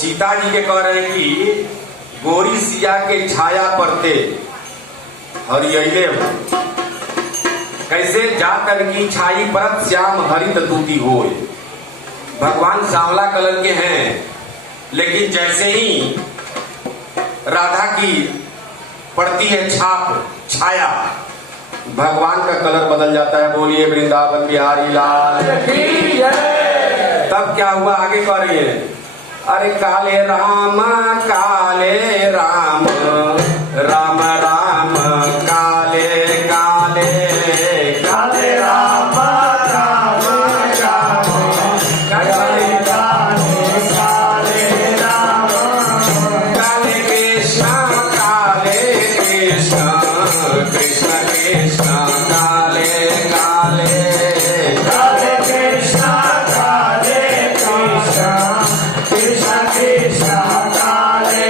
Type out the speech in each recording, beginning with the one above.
सीता जी के कह रहे हैं कि गोरी सिया के छाया परते हरियले हो, कैसे जाकर की छाई परत श्याम हरित दूती होए। भगवान सांवला कलर के हैं, लेकिन जैसे ही राधा की पड़ती है छाप छाया, भगवान का कलर बदल जाता है। बोलिए वृंदावन बिहारी लाल की जय। तब क्या हुआ, आगे कह रही है, अरे काले राम राम राम राम काले काले काले राम राम राम काले काले काले राम काले कृष्ण कृष्ण कृष्ण कृष्ण काले काले काले कृष्ण कृष्ण कृष्ण कृष्ण काले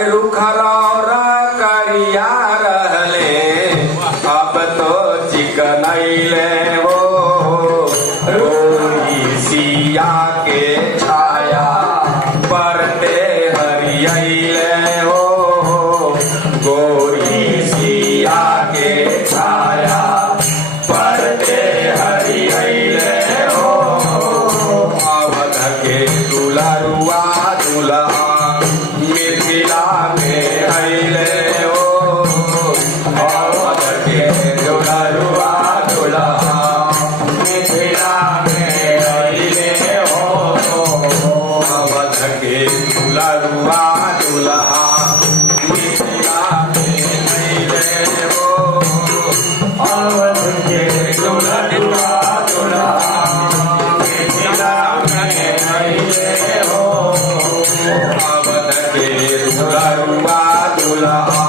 अरे रुखरौरा करिया रहले अब तो चिकनैले हो गोरी सिया के छाया परते हरियैले हो गोरी सिया के छाया परते हरियैले हो अवध के दुलरुआ दुल्हा मिथिला में अइले हो अवध के दुलरुआ दुल्हा मिथिला में अइले हो अवध के दुलरुआ दुल्हा मिथिला में अइले हो अवध के दुलरुआ दुल्हा मिथिला में अइले हो अवध के दुलरुआ दुल्हा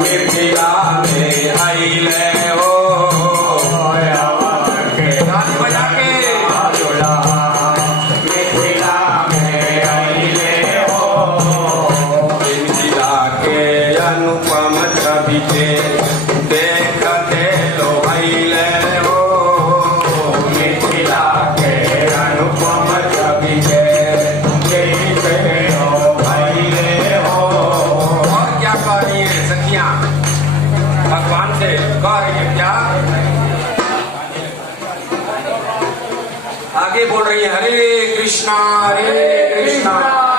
मिथिला में अइले हो अवध के ताली बजा के दुल्हा मिथिला में अइले हो मिथिला के अनुपम छवि के देखते लो अइले हो मिथिला के अनुपम छवि के देखते लो अइले हो और क्या कह रही है सखियां भगवान से कह रही है क्या आगे बोल रही है हरे कृष्णा कृष्णा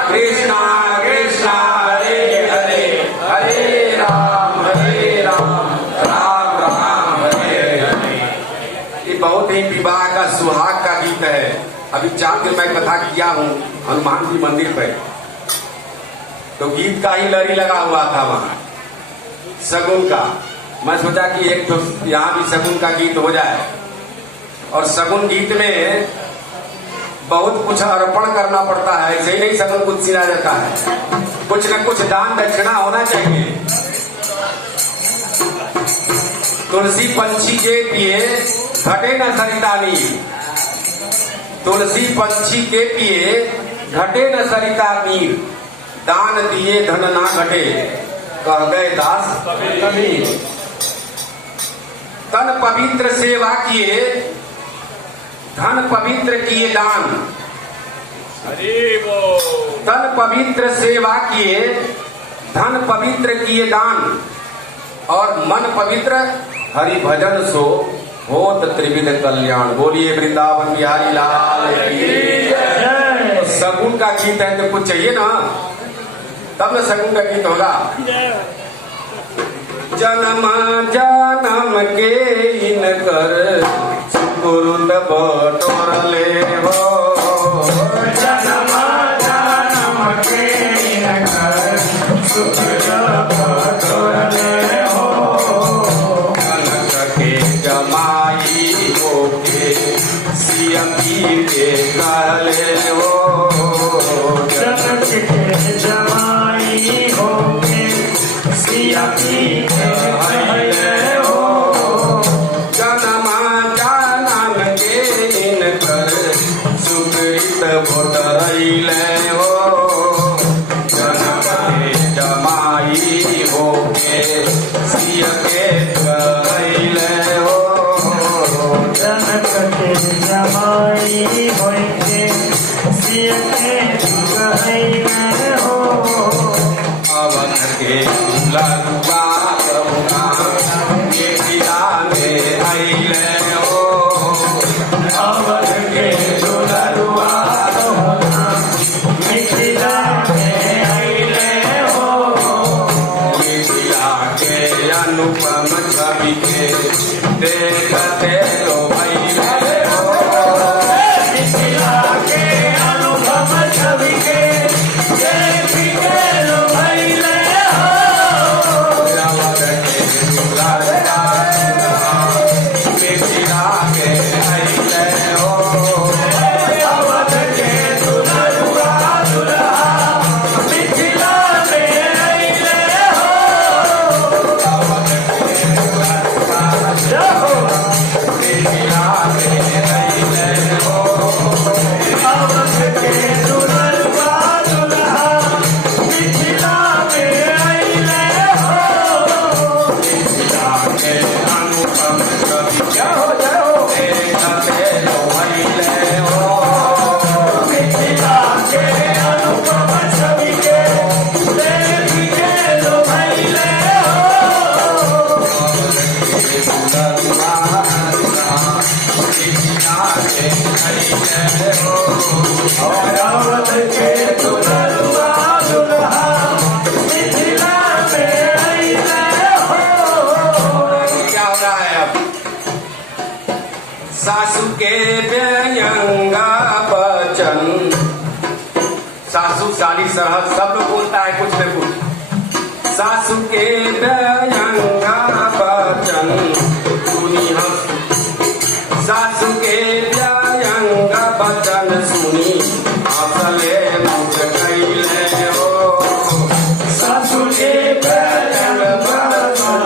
कृष्णा कृष्णा हरे हरे हरे राम राम राम हरे हरे। ये बहुत ही विवाह का सुहाग का गीत है। अभी 4 दिन मैं कथा किया हूँ हनुमान जी मंदिर पे, तो गीत का ही लड़ी लगा हुआ था वहां सगुन का। मैं सोचा कि एक तो यहाँ भी सगुन का गीत हो जाए, और सगुन गीत में बहुत कुछ अर्पण करना पड़ता है, ऐसे ही नहीं सगुन कुछ सिला जाता है, कुछ न कुछ दान दक्षिणा होना चाहिए। तुलसी पंछी के पिए घटे न सरिता नीर, तुलसी पंछी के पिए घटे न सरिता नीर, दान दिए धन ना घटे कह गए दास कबीर। तन पवित्र सेवा किए धन पवित्र किए दान, तन पवित्र सेवा किए धन पवित्र किए दान, और मन पवित्र हरि भजन सो होत त्रिविध कल्याण। बोलिए वृंदावन बिहारी लाल की जय। तो सगुन का गीत है तो कुछ चाहिए ना, तब न सगुन का गीत होगा। जन्म जन्म के इनकर सुकृत बटोरले हो, जन्म जन्म के इनकर सुकृत बटोरले हो, कनक के जमाई होके सियमी के कहले हो, कनक के जमाई होके सियमी के कहले हो, जन्म जन्म के इनकर सुकृत बटोरले हो, जन्म के जमाई होके सिय के कहले हो, जनक के जमाई होके सिय के कहले हो, अवध के दुलरुआ दुल्हा मिथिला में अइले हो, अवध के दुलरुआ दुल्हा मिथिला में अइले हो, मिथिला के अनुपम छवि के देखते लो अइले हो, मिथिला के अनुपम छवि के देखते लो अइले हो, अवध के दुलरुआ दुल्हा मिथिला में अइले हो, अवध के दुलरुआ दुल्हा मिथिला में अइले हो, अवध के दुलरुआ चाली सरहद सब लोग बोलता है कुछ न कुछ। सासू के व्यंगा बचन सुनी हंस, सासू के व्यंगा बचन सुनी हंसले मुस्कैले हो। सासू के व्यंगा बचन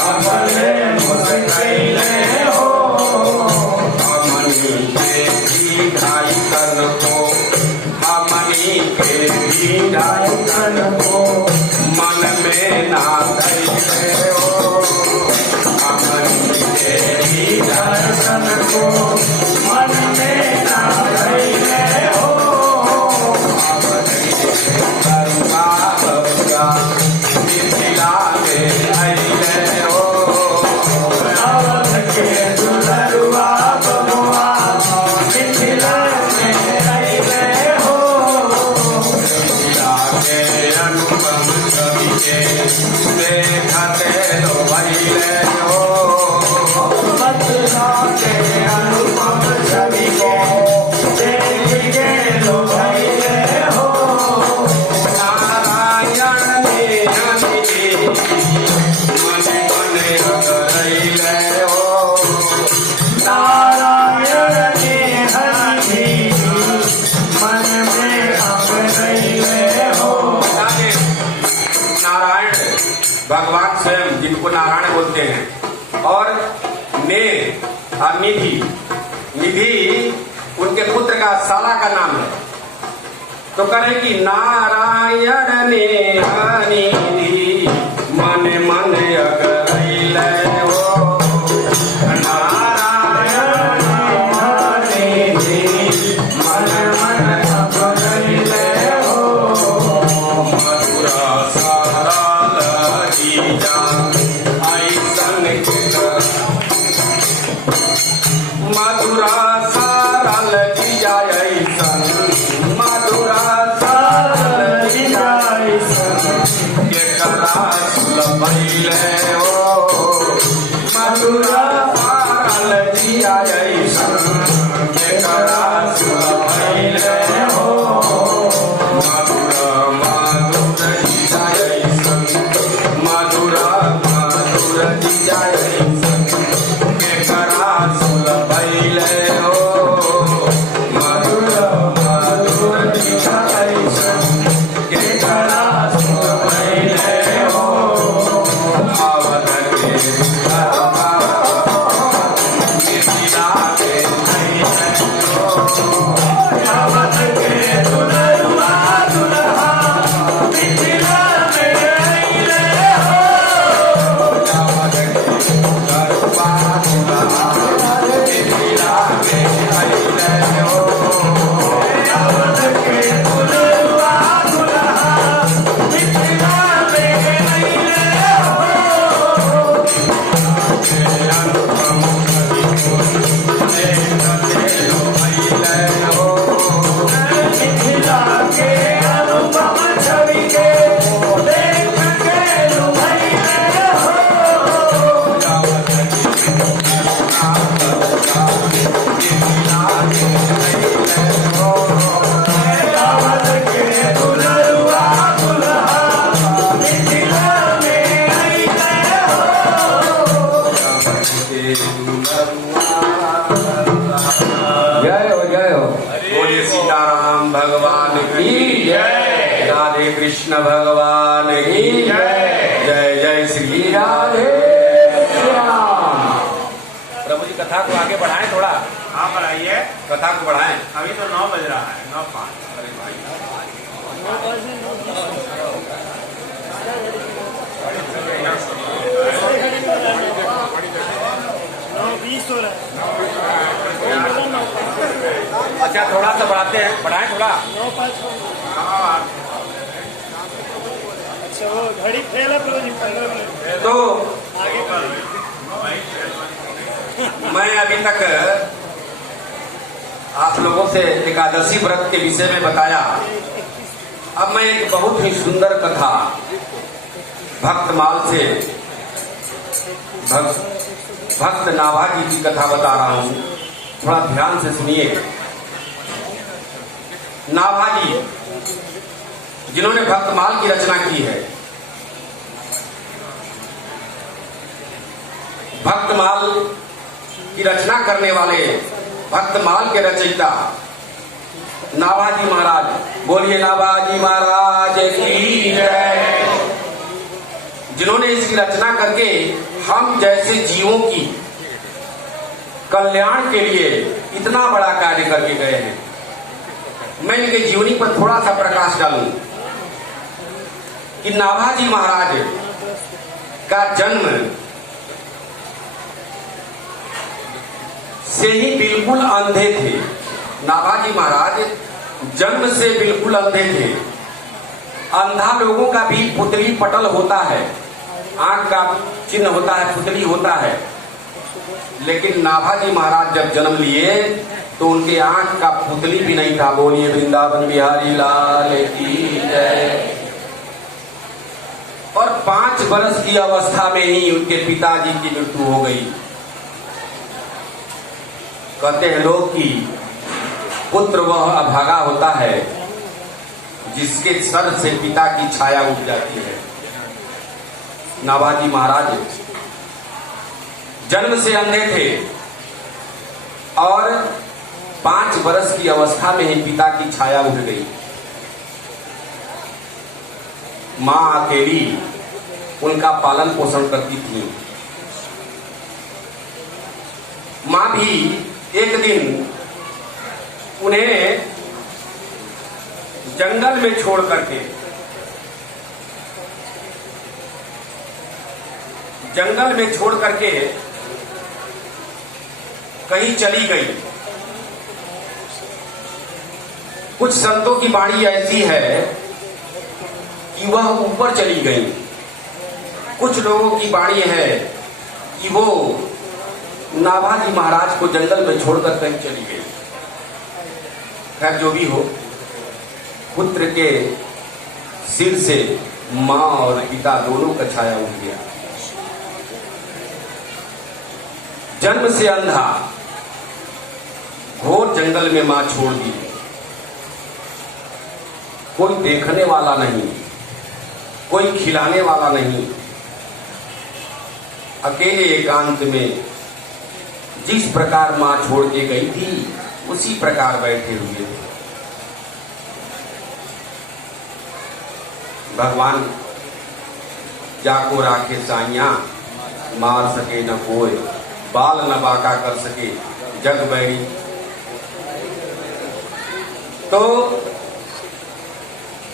हंसले मुस्कैले हो। हमनी के विदाई कर को, हमनी के विदाई कर को मन में ना धैले हो। हमनी के विदाई कर को मन में ना धैले हो। हमनी के करुणा बबुआ मिथिला में अइले हो। अवध के दुलरुआ बबुआ मिथिला में अइले हो। मिथिला के अनुपम छवि के देखते लो भइले हो। मिथिला के अनुपम छवि को देखते लो भइले हो। नारायण ने हरि मन मन अगरैले हो। नारायण ने हरि मन में अगरैले हो। नारायण भगवान स्वयं, जिनको नारायण बोलते हैं, और ने और निधि, निधि उनके पुत्र का साला का नाम है। तो करें कि नारायण ने हरि मन मन अगरैले हो। नारायण ने हरि मन मन अगरैले हो। मधुरा सरल गीता ऐसन मधुरा सरल गीता ऐसन, मधुरा सरल गीता ऐसन केकरा सुलभैले हो। मधुरा सरल गीता ऐसन केकरा सुलभैले हो। मधुरा मधुर गीता ऐसन, मधुरा मधुर गीता ऐसन केकरा सुलभैले हो। मधुरा मधुर गीता ऐसन केकरा सुलभैले हो। अवध के दुलरुआ मिथिला के अइले हो। अवध के दुलरुआ दुल्हा मिथिला में अइले हो। अवध के दुलरुआ दुल्हा मिथिला में अइले हो। अवध के दुलरुआ दुल्हा मिथिला में अइले हो। अनुपम देखते लो भइले हो। मिथिला के अनुपम छवि के देखते लो भइले हो। अवध के दुलरुआ दुल्हा मिथिला में अइले हो। अवध के दुलरुआ दुल्हा मिथिला में अइले हो। जय हो जय हो। बोलिए सीताराम भगवान की जय। राधे कृष्ण भगवान की जय। जय जय श्री राधे श्याम। प्रभु जी कथा को आगे बढ़ाएं थोड़ा। हाँ बढ़ाइए, कथा को बढ़ाएं। अभी तो 9 बज रहा है, 9:05। अरे भाई अच्छा थोड़ा सा बढ़ाते हैं, बढ़ाएं थोड़ा। 9:05। अच्छा वो घड़ी फेल है प्रभु जी, 15 मिनट तो आगे मैं अभी तक आप लोगों से एकादशी व्रत के विषय में बताया। अब मैं एक बहुत ही सुंदर कथा भक्तमाल से भक्त नाभाजी की कथा बता रहा हूं, थोड़ा ध्यान से सुनिए। नाभाजी जिन्होंने भक्तमाल की रचना की है। भक्तमाल की रचना करने वाले भक्तमाल के रचयिता नाभाजी महाराज, बोलिए नाभाजी महाराज की जय। जिन्होंने इसकी रचना करके हम जैसे जीवों की कल्याण के लिए इतना बड़ा कार्य करके गए हैं। मैं इनके जीवनी पर थोड़ा सा प्रकाश डालूं कि नाभाजी महाराज का जन्म से ही बिल्कुल अंधे थे। नाभाजी महाराज जन्म से बिल्कुल अंधे थे। अंधा लोगों का भी पुतली पटल होता है, आंख का चिन्ह होता है, पुतली होता है, लेकिन नाभाजी महाराज जब जन्म लिए तो उनके आंख का पुतली भी नहीं था। बोलिए वृंदावन बिहारी लाल की जय। और 5 वर्ष की अवस्था में ही उनके पिताजी की मृत्यु हो गई। कहते हैं लोग कि पुत्र वह अभागा होता है जिसके सर से पिता की छाया उठ जाती है। नाभाजी महाराज जन्म से अंधे थे और 5 वर्ष की अवस्था में ही पिता की छाया उठ गई। मां अकेली उनका पालन पोषण करती थी। मां भी एक दिन उन्हें जंगल में छोड़ करके कहीं चली गई। कुछ संतों की वाणी ऐसी है कि वह ऊपर चली गई, कुछ लोगों की वाणी है कि वो नाभाजी महाराज को जंगल में छोड़कर कहीं चली गई। खैर जो भी हो, पुत्र के सिर से मां और पिता दोनों का छाया उठ गया। जन्म से अंधा, घोर जंगल में मां छोड़ दी। कोई देखने वाला नहीं, कोई खिलाने वाला नहीं। अकेले एकांत में जिस प्रकार मां छोड़ के गई थी उसी प्रकार बैठे हुए थे। भगवान जाको राखे साइया, मार सके न कोई, बाल न बाका कर सके जग बैरी। तो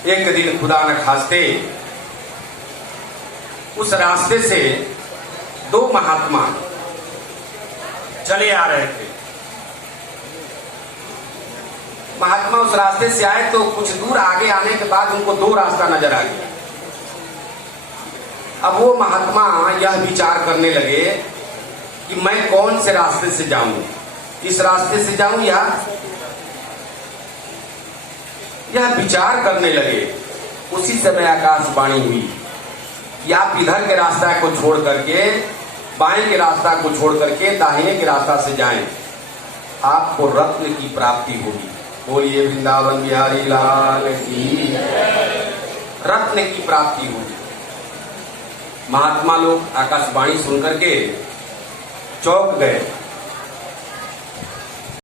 एक दिन खुदा न खास्ते उस रास्ते से 2 महात्मा चले आ रहे थे। महात्मा उस रास्ते से आए तो कुछ दूर आगे आने के बाद उनको 2 रास्ता नजर आ गया। अब वो महात्मा यह विचार करने लगे कि मैं कौन से रास्ते से जाऊं, इस रास्ते से जाऊं या, यह विचार करने लगे। उसी समय आकाशवाणी हुई कि आप इधर के रास्ता को छोड़ करके, बाएं के रास्ता को छोड़ करके दाहिने के रास्ता से जाएं, आपको रत्न की प्राप्ति होगी। बोलिए वृंदावन बिहारी लाल की, रत्न की प्राप्ति होगी। महात्मा लोग आकाशवाणी सुनकर के चौंक गए।